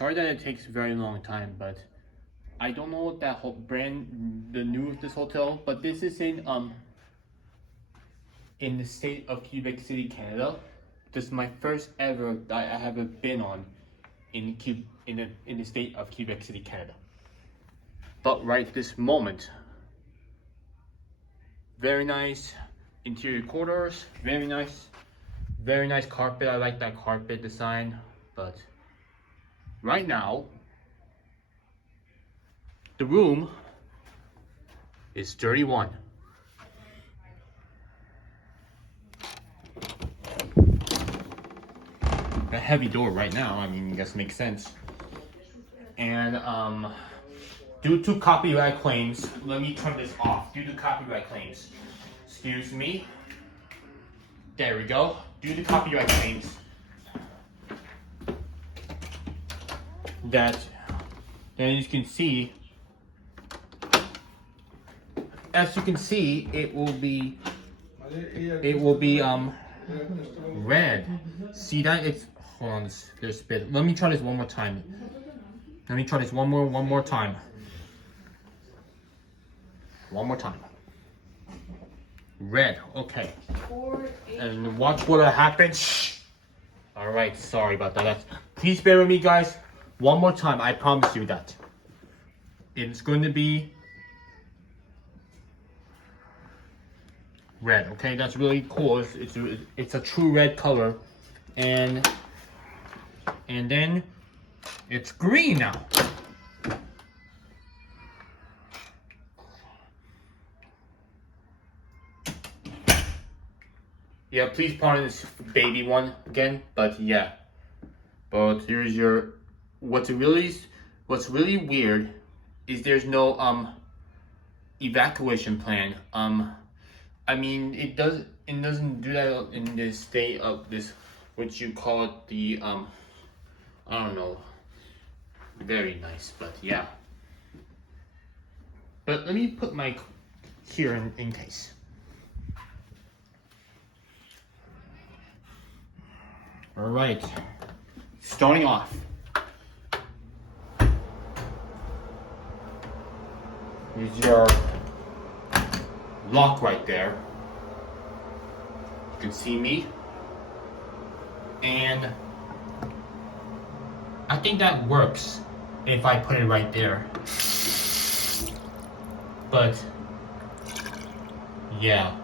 sorry that it takes a very long time, but I don't know that whole brand, the new this hotel, but this is in the state of Quebec City, Canada. This is my first ever that I have been on in the state of Quebec City, Canada. But right this moment, very nice interior quarters, very nice carpet. I like that carpet design, but right now the room is 31. A heavy door right now, I mean, I guess makes sense. And due to copyright claims, let me turn this off. Due to copyright claims, excuse me. There we go. Due to copyright claims, that then you can see, as you can see, it will be red. See that? It's, hold on, there's a bit. Let me try this one more time. Let me try this one more time. One more time. Red, okay. And watch what happens. All right, sorry about that. Please bear with me, guys. One more time, I promise you that. It's going to be red, okay? That's really cool. It's a true red color. And then it's green now. Yeah, please pardon this baby one again, but yeah. But here's your, what's really weird is there's no evacuation plan. I mean, it doesn't do that in the state of this, what you call it, the I don't know. Very nice, but yeah. But let me put my here in case. All right, starting off. Here's your lock right there. You can see me. And I think that works if I put it right there. But yeah.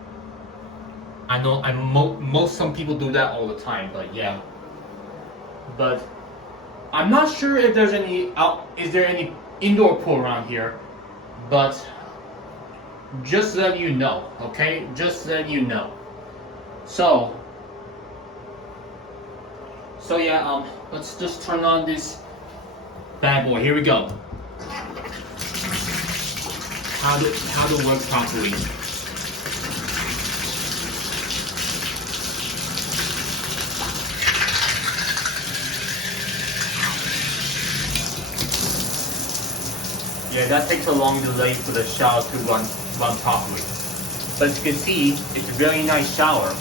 I know some people do that all the time, but yeah. But I'm not sure if there's any is there any indoor pool around here, but just let you know, okay? Just let you know. So yeah, let's just turn on this bad boy. Here we go. How to work properly. Yeah, that takes a long delay for the shower to run properly. But as you can see, it's a very nice shower.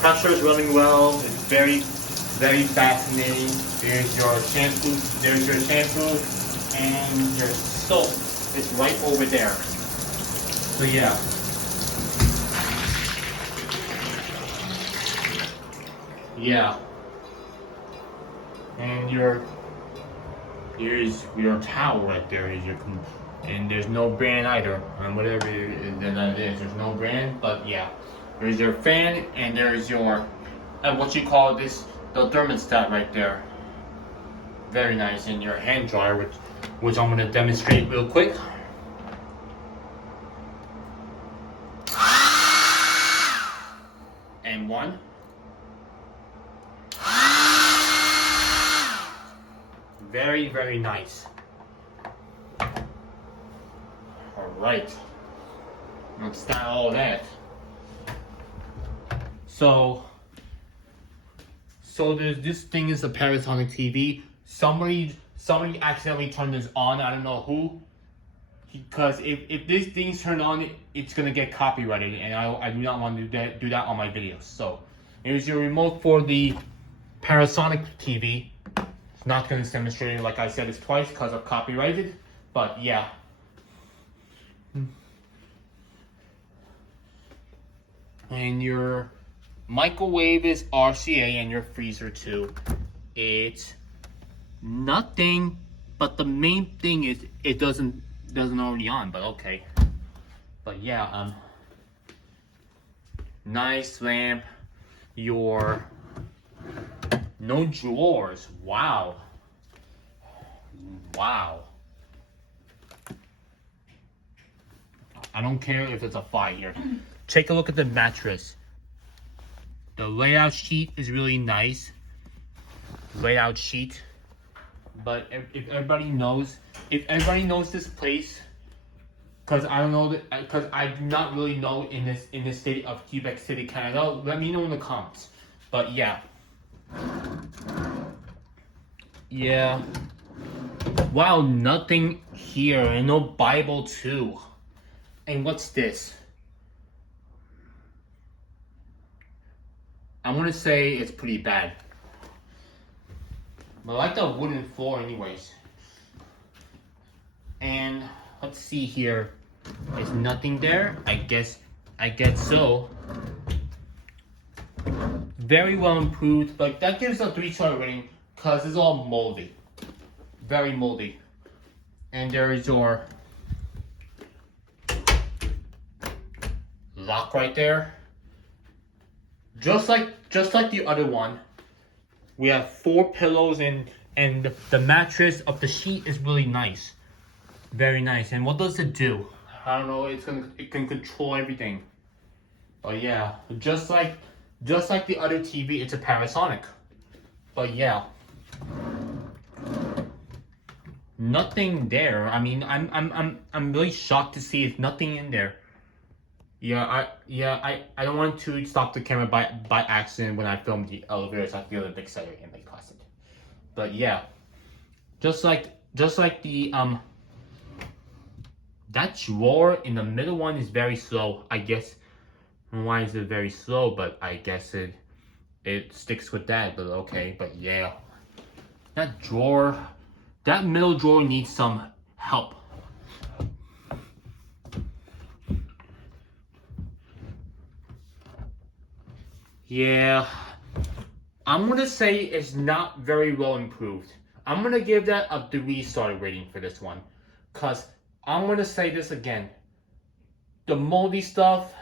Pressure is running well. It's very fascinating. There's your shampoo, and your soap is right over there. So yeah. Yeah. And here's your towel right there. And there's no brand either. And whatever that is, there's no brand. But yeah, there's your fan, and there's your what you call this, the thermostat right there. Very nice. And your hand dryer, which I'm gonna demonstrate real quick. And one. Very nice. All right. That's not all that. So this thing is a Panasonic TV. Somebody accidentally turned this on. I don't know who. Because if this thing's turned on, it's gonna get copyrighted, and I do not want to do that on my videos. So here's your remote for the Panasonic TV. Not gonna demonstrate it like I said this twice because of copyrighted, but yeah. And your microwave is RCA and your freezer too. It's nothing, but the main thing is it doesn't already on, but okay. But yeah, nice lamp. Your no drawers. Wow. I don't care if it's a fire. Take a look at the mattress. The layout sheet is really nice. Layout sheet. But if everybody knows this place, because I don't know, because I do not really know in this state of Quebec City, Canada. Let me know in the comments. But yeah. Yeah. Wow, nothing here, and no Bible too. And what's this? I'm gonna say it's pretty bad. But I like the wooden floor anyways. And let's see here. There's nothing there. I guess so. Very well improved, but that gives a 3-star rating because it's all moldy. Very moldy. And there is your lock right there. Just like the other one. We have 4 pillows and the mattress of the sheet is really nice. Very nice. And what does it do? I don't know, it can control everything. But yeah, just like the other TV, it's a Panasonic. But yeah. Nothing there. I mean, I'm really shocked to see it's nothing in there. I don't want to stop the camera by accident when I film the elevator, so I feel a bit excited and make past it. But yeah, just like the that drawer in the middle one is very slow. I guess why is it very slow? But I guess it sticks with that. But okay. But yeah, that drawer, that middle drawer needs some help. Yeah, I'm gonna say it's not very well improved. I'm gonna give that a 3-star rating for this one. Cause I'm gonna say this again. The moldy stuff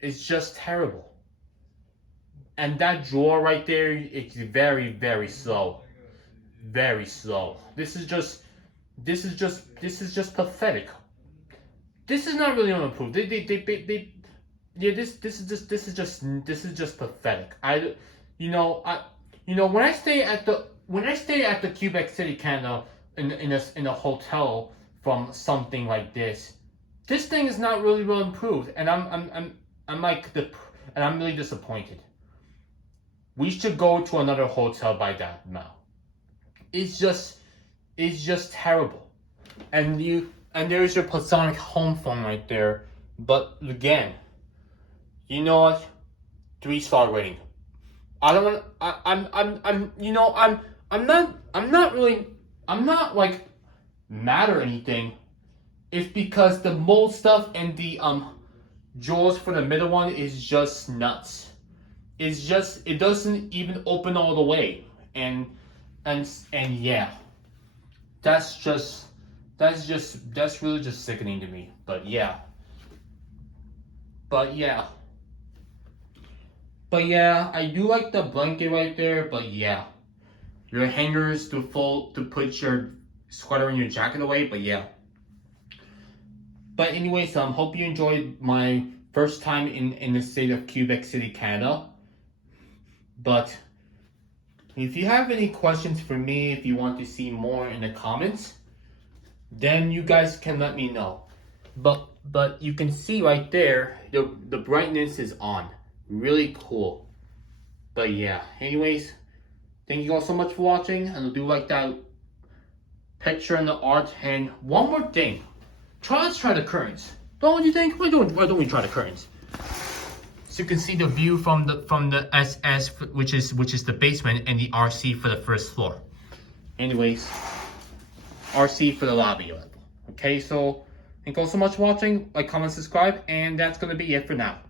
is just terrible. And that drawer right there, it's very, very slow. Very slow. This is just pathetic. This is not really unimproved. Yeah, this is just pathetic. When I stay at the Quebec City, Canada, in a hotel from something like this thing is not really well improved, and I'm really disappointed. We should go to another hotel by that now. It's just terrible, and there's your Panasonic home phone right there, but again. You know what? 3-star rating. I don't want. I'm not like mad or anything. It's because the mold stuff and the drawers for the middle one is just nuts. It doesn't even open all the way, and yeah, that's really just sickening to me. But yeah. But yeah, I do like the blanket right there, but yeah. Your hangers to put your sweater and your jacket away, but yeah. But anyways, hope you enjoyed my first time in the state of Quebec City, Canada. But if you have any questions for me, if you want to see more in the comments, then you guys can let me know. But you can see right there, the brightness is on. Really cool. But yeah, anyways, thank you all so much for watching, and I do like that picture and the art. And one more thing, let's try the curtains. Don't you think? Why don't we try the curtains? So you can see the view from the SS, which is the basement, and the RC for the first floor. Anyways, RC for the lobby level. Okay, so thank you all so much for watching. Like, comment, subscribe, and that's gonna be it for now.